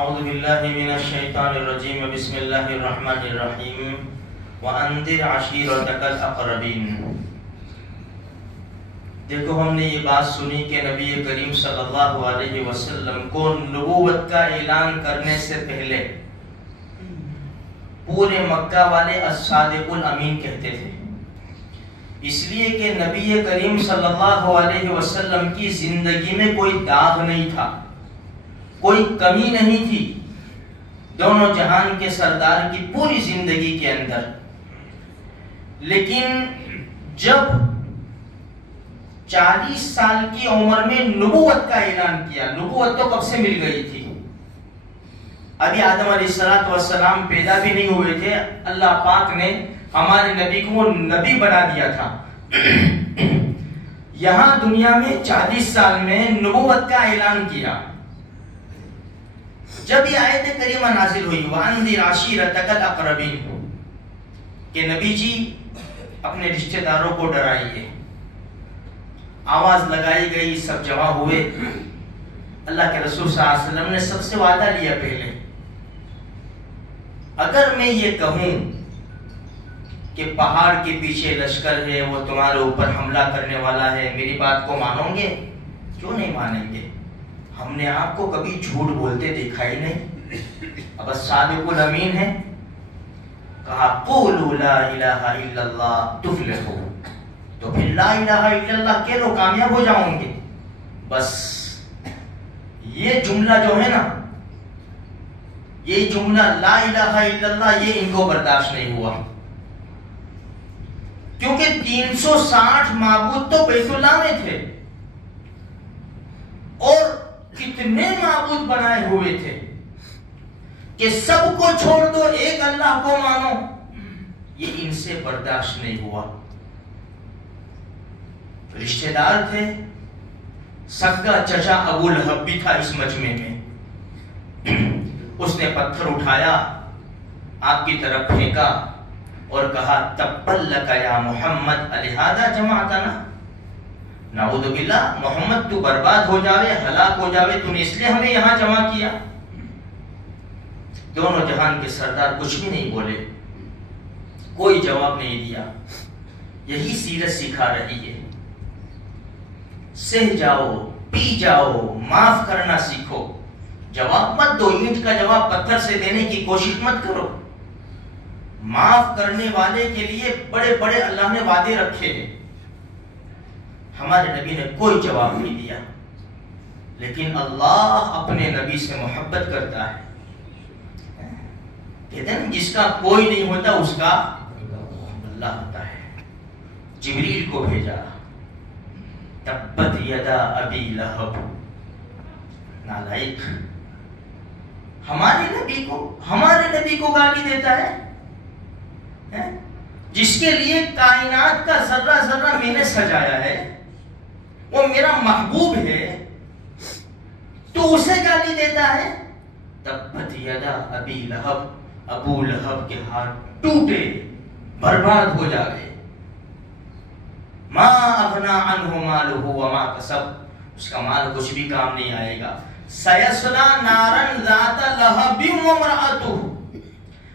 اعوذ باللہ من الشیطان الرجیم بسم اللہ الرحمن الرحیم وانذر عشیرتک الاقربین۔ دیکھو ہم نے یہ بات سنی کہ نبی کریم صلی اللہ علیہ وسلم کو نبوت کا اعلان کرنے سے پہلے پورے مکہ والے الصادق الامین کہتے تھے، اس لیے کہ نبی کریم صلی اللہ علیہ وسلم کی زندگی میں کوئی داغ نہیں تھا، کوئی کمی نہیں تھی، دونوں جہان کے سردار کی پوری زندگی کے اندر۔ لیکن جب 40 سال کی عمر میں نبوت کا اعلان کیا، نبوت تو کب سے مل گئی تھی، ابھی آدم علیہ السلام پیدا بھی نہیں ہوئے تھے، اللہ پاک نے ہمارے نبی کو وہ نبی بنا دیا تھا۔ یہاں دنیا میں 40 سال میں نبوت کا اعلان کیا۔ جب یہ آیت کریمہ نازل ہوئی وَأَنذِرْ عَشِيرَتَكَ الْأَقْرَبِينَ کہ نبی جی اپنے رشتہ داروں کو ڈرائیے، آواز لگائی گئی، سب جمع ہوئے۔ اللہ کے رسول صلی اللہ علیہ وسلم نے سب سے وعدہ لیا پہلے، اگر میں یہ کہوں کہ پہاڑ کے پیچھے لشکر ہے، وہ تمہارے اوپر حملہ کرنے والا ہے، میری بات کو مانو گے؟ کیوں نہیں مانیں گے؟ ہم نے آپ کو کبھی جھوٹ بولتے دیکھا ہی نہیں، اب الصادق الامین ہے۔ کہا قولوا لا الہ الا اللہ تفلحوا، تو پھر لا الہ الا اللہ کہہ لو، کامیاب ہو جاؤں گے۔ بس یہ جملہ جو ہے نا، یہ جملہ لا الہ الا اللہ، یہ ان کو برداشت نہیں ہوا، کیونکہ 360 معبود تو بیت اللہ میں تھے اور کتنے معبود بنائے ہوئے تھے کہ سب کو چھوڑ دو، ایک اللہ کو مانو، یہ ان سے برداشت نہیں ہوا۔ رشتہ دار تھے، سگا چچا ابو لہب بھی تھا اس مجمع میں، اس نے پتھر اٹھایا، آپ کی طرف پھینکا اور کہا تبت لک یا محمد الہذا جمعتنا، نعوذ باللہ، محمد تو برباد ہو جاوے، ہلاک ہو جاوے، تو نے اس لیے ہمیں یہاں جمع کیا۔ دونوں جہان کے سردار کچھ بھی نہیں بولے، کوئی جواب نہیں دیا۔ یہی سیرت سکھا رہی ہے، سہ جاؤ، پی جاؤ، معاف کرنا سیکھو، جواب مت دو، اینٹ کا جواب پتھر سے دینے کی کوشش مت کرو۔ معاف کرنے والے کے لیے بڑے بڑے اللہ نے وعدے رکھے ہیں، ہمارے نبی نے کوئی جواب نہیں دیا، لیکن اللہ اپنے نبی سے محبت کرتا ہے۔ کہتے ہیں جس کا کوئی نہیں ہوتا اس کا اللہ ہوتا ہے۔ جبریل کو بھیجا، تبت یدا ابی لہب، نالائق، ہمارے نبی کو گالی دیتا ہے، جس کے لیے کائنات کا ذرہ ذرہ میں نے سجایا ہے، وہ میرا محبوب ہے، تو اسے گالی دیتا ہے۔ تبت یدا ابی لہب، ابو لہب کے ہاتھ ٹوٹے، برباد ہو جاوے۔ ما اغنا عنہ مالہ وما کسب، اس کا مال کچھ بھی کام نہیں آئے گا۔ سیصلی نارا ذات لہب وامرأتہ،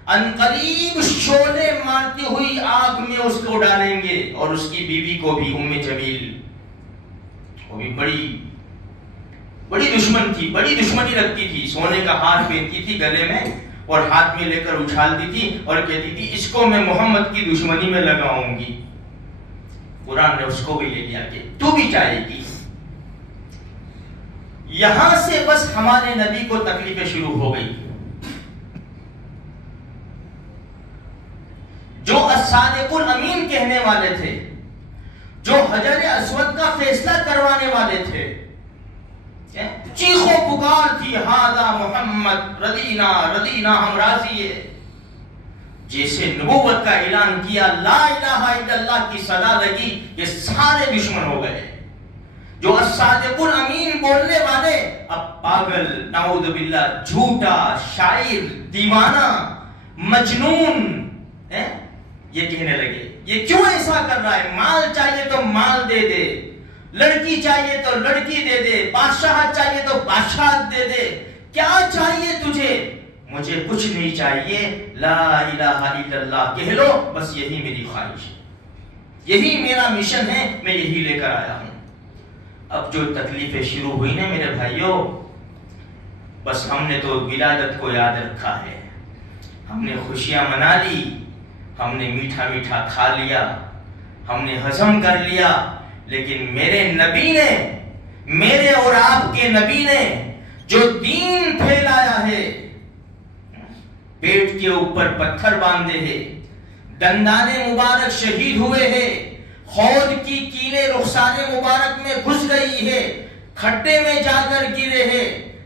ان قریب شعلے مارتی ہوئی آگ میں اس کو ڈالیں گے، اور اس کی بیوی کو بھی، ام جمیل، وہ بھی بڑی دشمن تھی، بڑی دشمنی رکھتی تھی، سونے کا ہار پہنتی تھی گلے میں اور ہاتھ میں لے کر اچھالتی تھی اور کہتی تھی اس کو میں محمد کی دشمنی میں لگاؤں گی۔ قرآن نے اس کو بھی لے لیا کہ تو بھی چاہے گی۔ یہاں سے بس ہمارے نبی کو تکلیفیں شروع ہو گئی۔ جو الصادق الامین کہنے والے تھے، جو حجر اسود کا فیصلہ کروانے والے تھے، چیخو پکار تھی، ہذا محمد، رضینا رضینا، ہم راضی ہیں۔ جیسے نبوت کا اعلان کیا، لا الہ الا اللہ کی صدا لگی، یہ سارے دشمن ہو گئے۔ جو الصادق الامین بولنے والے اب پاگل، نعوذ باللہ، جھوٹا، شاعر، دیوانہ، مجنون یہ کہنے لگے۔ یہ کیوں ایسا کر رہا ہے؟ مال چاہیے تو مال دے دے، لڑکی چاہیے تو لڑکی دے دے، بادشاہت چاہیے تو بادشاہت دے دے، کیا چاہیے تجھے؟ مجھے کچھ نہیں چاہیے، لا الہ الا اللہ کہہ لو، بس یہی میری خواہش ہے، یہی میرا مشن ہے، میں یہی لے کر آیا ہوں۔ اب جو تکلیفیں شروع ہوئی نا میرے بھائیوں، بس ہم نے تو ولادت کو یاد رکھا ہے، ہم نے خوشیاں منا لی، ہم نے میٹھا میٹھا کھا لیا، ہم نے ہضم کر لیا، لیکن میرے نبی نے، میرے اور آپ کے نبی نے جو دین پھیلایا ہے، پیٹ کے اوپر پتھر باندھے ہیں، دندان مبارک شہید ہوئے ہیں، خود کی کیلیں رخسار مبارک میں گھس گئی ہے، کھڈے میں جا کر گرے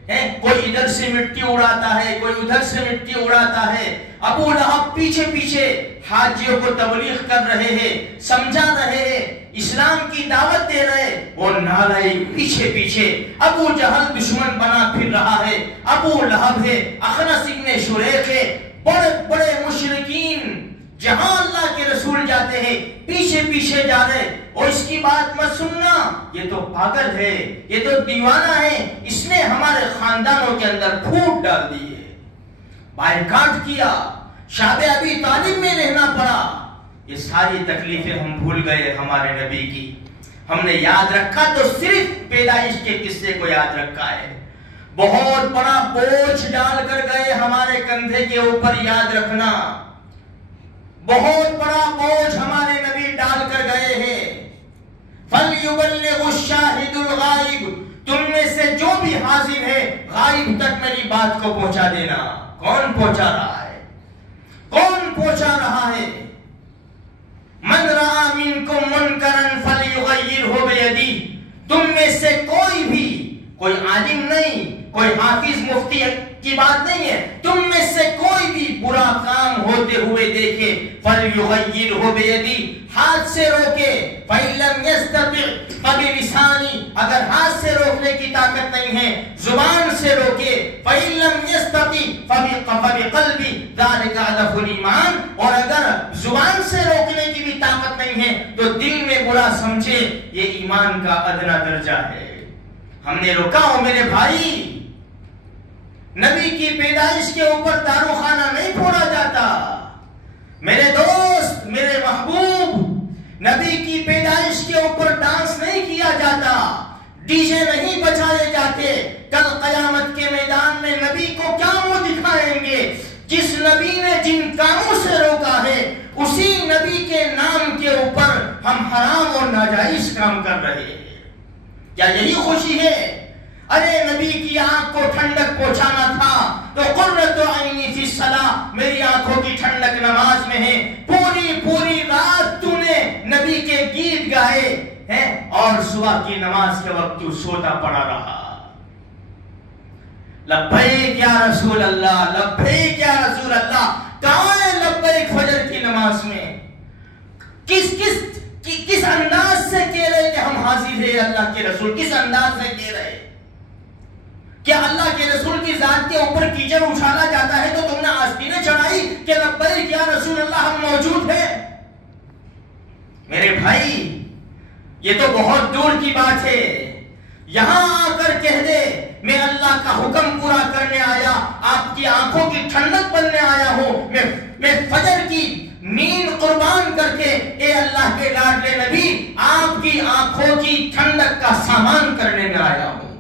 ہیں، کوئی ادھر سے مٹی اڑاتا ہے، کوئی ادھر سے مٹی اڑاتا ہے، ابو لہب پیچھے پیچھے حاجیوں کو تبلیغ کر رہے ہیں، سمجھا رہے ہیں، اسلام کی دعوت دے رہے، اور نالائق پیچھے پیچھے ابو جہل دشمن بنا پھر رہا ہے، ابو لہب ہے، اخنس ابن شریق ہے، بڑے بڑے مشرکین جہاں اللہ کے رسول جاتے ہیں پیچھے پیچھے جا رہے، اور اس کی بات مت سننا، یہ تو پاگل ہے، یہ تو دیوانہ ہے، اس نے ہمارے خاندانوں کے اندر پھوٹ ڈال دی ہے، بائیکاٹ کیا، شعب ابی طالب میں رہنا پڑا۔ یہ ساری تکلیفیں ہم بھول گئے ہمارے نبی کی، ہم نے یاد رکھا تو صرف پیدائش کے قصے کو یاد رکھا ہے، بہت بڑا بوجھ ڈال کر گئے ہمارے کندھے کے اوپر، یاد رکھنا بہت بڑا بوجھ ہمارے نبی ڈال کر گئے ہیں۔ فَلْيُبَلِّغُ الشَّاهِدُ الْغَائِبُ، تم میں سے جو بھی حاضر ہے غائب تک میری بات کو پہنچا دینا۔ کون پہنچا رہا ہے؟ کون پہنچا رہا ہے؟ مَنْ رَأَى مِنْكُمْ مُنْكَرًا فَلْيُغَيِّرْهُ بِيَدِهِ، تم میں سے کوئی بھی، کوئی عالم نہیں، کوئی حافظ مفتی کی بات نہیں ہے، تم میں سے کوئی بھی برا کام ہوتے ہوئے دیکھے فَلْيُغَيِّرْهُ بِيَدِهِ، ہاتھ سے روکے، فَإِن لَمْ يَسْتَطِعْ فَبِلِسَانِهِ، اگر ہاتھ سے روکنے کی طاقت نہیں ہے زبان سے روکے، فَإِن لَمْ يَسْتَطِعْ فَبِقَلْبِهِ ذَلِكَ أَضْعَفُ الْإِيمَانِ، اور اگر زبان سے روکنے کی بھی طاقت نہیں ہے تو دل میں برا سمجھے، یہ ایمان کا ادنا درجہ ہے۔ ہم نے روکا ہو میرے بھائی، نبی کی پیدائش کے اوپر دارو خانہ نہیں پھوڑا جاتا، میرے دوست، میرے محبوب، نبی کی پیدائش کے اوپر ڈانس نہیں کیا جاتا، ڈی جے نہیں بجائے جاتے۔ کل قیامت کے میدان میں نبی کو کیا منہ دکھائیں گے؟ جس نبی نے جن کاموں سے روکا ہے اسی نبی کے نام کے اوپر ہم حرام اور ناجائز کام کر رہے ہیں، کیا یہی خوشی ہے؟ ارے نبی کی آنکھ کو ٹھنڈک پہنچانا تھا تو قرۃ عینی فی الصلاۃ، میری آنکھوں کی ٹھنڈک نماز میں ہے، پوری پوری رات تو نے نبی کے گیت گائے ہیں اور صبح کی نماز کے وقت تو سوتا پڑا رہا۔ لبیک یا رسول اللہ، لبیک یا رسول اللہ، کہاں ہے لبیک فجر کی نماز میں؟ کس انداز سے کہہ رہے کہ ہم حاضر ہیں اللہ کے رسول؟ کس انداز سے کہہ رہے؟ کیا اللہ کے رسول کی ذات کے اوپر کیچڑ اچھالا جاتا ہے تو تم نے آستینیں چڑھائی کہ لبیک یا رسول اللہ ہم موجود ہیں؟ میرے بھائی یہ تو بہت دور کی بات ہے، یہاں آ کر کہہ دے میں اللہ کا حکم پورا کرنے آیا، آپ کی آنکھوں کی ٹھنڈک بننے آیا ہوں، میں فجر کی نیند قربان کر کے اے اللہ کے لاڈلے نبی آپ کی آنکھوں کی ٹھنڈک کا سامان کرنے میں آیا ہوں،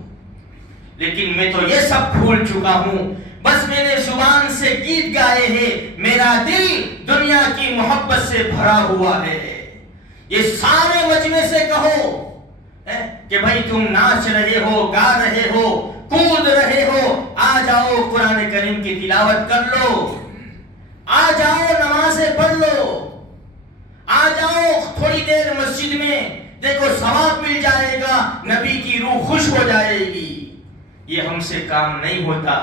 لیکن میں تو یہ سب بھول چکا ہوں، بس میں نے زبان سے گیت گائے ہیں، میرا دل دنیا کی محبت سے بھرا ہوا ہے۔ یہ سارے مجمع سے کہو کہ بھائی تم ناچ رہے ہو، گا رہے ہو، کود رہے ہو، آ جاؤ قرآن کریم کی تلاوت کر لو، آ جاؤ نمازیں پڑھ لو، آ جاؤ تھوڑی دیر مسجد میں، دیکھو ثواب مل جائے گا، نبی کی روح خوش ہو جائے گی۔ یہ ہم سے کام نہیں ہوتا،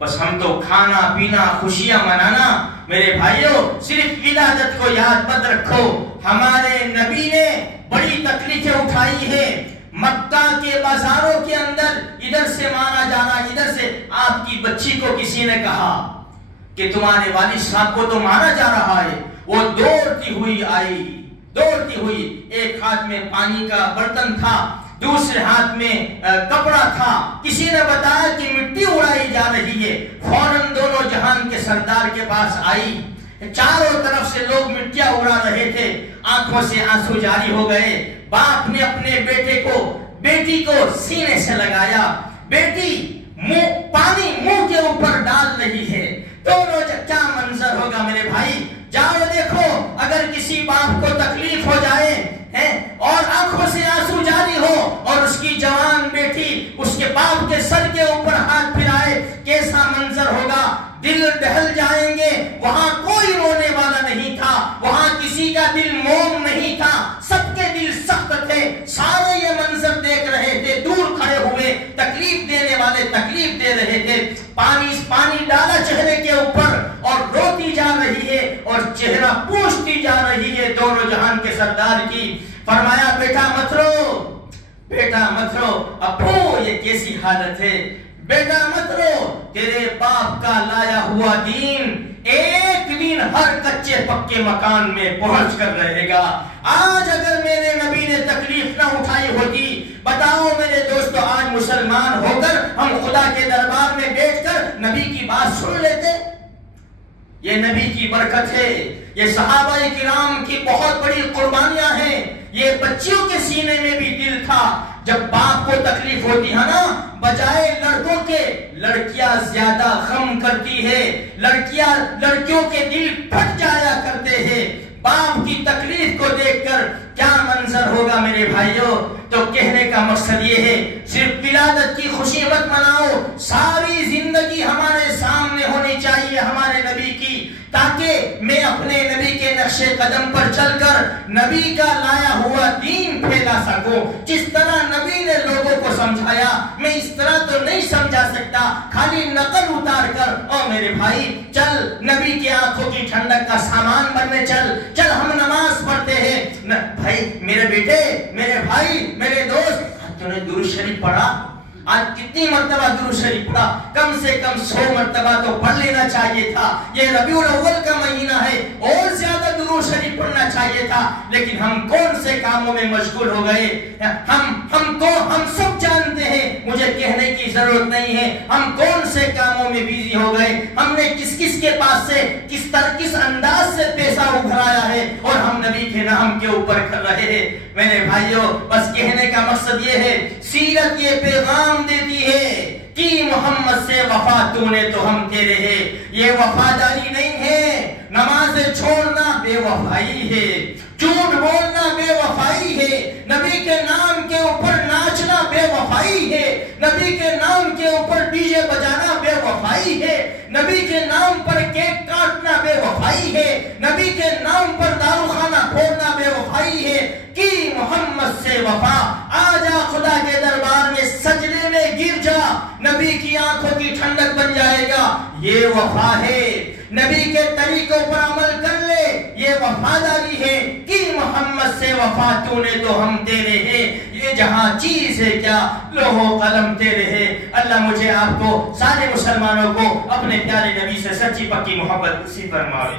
بس ہم تو کھانا پینا خوشیاں منانا۔ میرے بھائیوں صرف ولادت کو یاد مت رکھو، ہمارے نبی نے بڑی تکلیفیں اٹھائی ہے، مکہ کے بازاروں کے اندر ادھر سے مارا جانا، ادھر سے آپ کی بچی کو کسی نے کہا کہ تمہارے والد صاحب کو تو مارا جا رہا ہے، وہ دوڑتی ہوئی آئی، دوڑتی ہوئی، ایک ہاتھ میں پانی کا برتن تھا، دوسرے ہاتھ میں کپڑا تھا، کسی نے بتایا کہ مٹی اڑائی جا رہی ہے، سردار کے پاس آئی، چاروں طرف سے لوگ مٹیاں اڑا رہے تھے، آنکھوں سے آنسو جاری ہو گئے۔ باپ نے اپنے بیٹی کو سینے سے لگایا، بیٹی پانی منہ کے اوپر ڈال رہی ہے، دونوں کیا منظر ہوگا میرے بھائی؟ جاؤ دیکھو، اگر کسی باپ کو تکلیف ہو جائے اور آنکھوں سے آنسو جاری ہو اور اس کی جوان بیٹی اس کے باپ کے سر کے اوپر ہاتھ پھرائے، کیسا منظر ہوگا؟ دل دہل جائیں گے۔ وہاں کوئی رونے والا نہیں تھا، وہاں کسی کا دل موم نہیں تھا، سب کے دل سخت تھے، سارے یہ منظر دیکھ رہے تھے، دور کھڑے ہوئے، تکلیف دینے والے تکلیف دے رہے تھے۔ پانی ڈالا چہرے کے اوپر اور روتی جا رہی ہے اور چہرہ پوچھتی جا رہی ہے دونوں جہان کے سردار کی۔ فرمایا بیٹا مت رو، بیٹا مت رو، ابو یہ کیسی حالت ہے؟ بیٹا مت رو، تیرے باپ کا لایا ہوا دین ایک دن ہر کچے پکے مکان میں پہنچ کر رہے گا۔ آج اگر میرے نبی نے تکلیف نہ اٹھائی ہوتی، بتاؤ میرے دوستو، آج مسلمان ہو کر ہم خدا کے دربار میں بیٹھ کر نبی کی بات سن لیتے؟ یہ نبی کی برکت ہے، یہ صحابہ کرام کی بہت بڑی قربانیاں ہیں۔ یہ بچیوں کے سینے میں بھی دل تھا، جب باپ کو تکلیف ہوتی ہے نا، بجائے لڑکوں کے لڑکیاں زیادہ غم کرتی ہے، لڑکیوں کے دل پھٹ جایا کرتے ہیں۔ باپ کی تکلیف کو دیکھ کر کیا منظر ہوگا میرے بھائیوں؟ تو کہنے کا مقصد یہ ہے، صرف ولادت کی خوشی مت مناؤ، ساری زندگی ہمارے سامنے ہونی چاہیے ہمارے نبی کی، تاکہ میں اپنے نبی کے نقش قدم پر چل کر نبی کا لایا ہوا دین پھیلا سکوں۔ جس طرح نبی نے لوگوں کو سمجھایا، میں اس طرح تو نہیں سمجھا سکتا خالی نقل اتار کر۔ او میرے بھائی، چل نبی کی آنکھوں کی ٹھنڈک کا سامان بننے چل ہم نماز پڑھتے ہیں۔ بھائی میرے بیٹے، میرے بھائی، میرے دوست، تو نے درود شریف پڑھا؟ آج کتنی مرتبہ درود شریف پڑھا؟ کم سے کم 100 مرتبہ تو پڑھ لینا چاہیے تھا۔ یہ ربیع الاول کا مہینہ ہے، اور زیادہ درود شریف پڑھنا چاہیے تھا، لیکن ہم کون سے کاموں میں مشغول ہو گئے؟ ہم سب جانتے ہیں، مجھے کہنے کی ضرورت نہیں ہے، ہم کون سے کاموں میں بیزی ہو گئے، ہم نے کس کے پاس سے کس انداز سے پیسہ ابھرایا ہے، اور ہم نبی کے نام کے اوپر کر رہے ہیں۔ میرے بھائیوں، بس کہنے کا مقصد یہ ہے، سیرت یہ پیغام دیتی ہے کہ محمد سے وفا تو نے تو ہم تیرے ہیں۔ یہ وفاداری نہیں ہے، نماز چھوڑنا بے وفائی ہے، جھوٹ بولنا بے وفائی ہے، نبی کے نام کے اوپر ناچنا بے وفائی ہے، نبی کے نام کے اوپر ڈی جے بجانا بے وفائی ہے، نبی کے نام پر کیک کاٹنا بے وفائی ہے، نبی کے نام پر دارو خانہ کھولنا بے وفائی ہے۔ کہ محمد سے وفا، آ جا خدا کے دربار میں سجدے میں گر جا، نبی کی آنکھوں کی ٹھنڈک بن جائے گا، یہ وفا ہے۔ نبی کے طریقوں پر عمل کر لے، یہ وفاداری ہے۔ کہ محمد سے وفا تو نے تو ہم تیرے ہیں، یہ جہاں چیز ہے کیا لوح و قلم تیرے ہیں۔ اللہ مجھے آپ کو سارے مسلمانوں کو اپنے پیارے نبی سے سچی پکی محبت نصیب فرمائے۔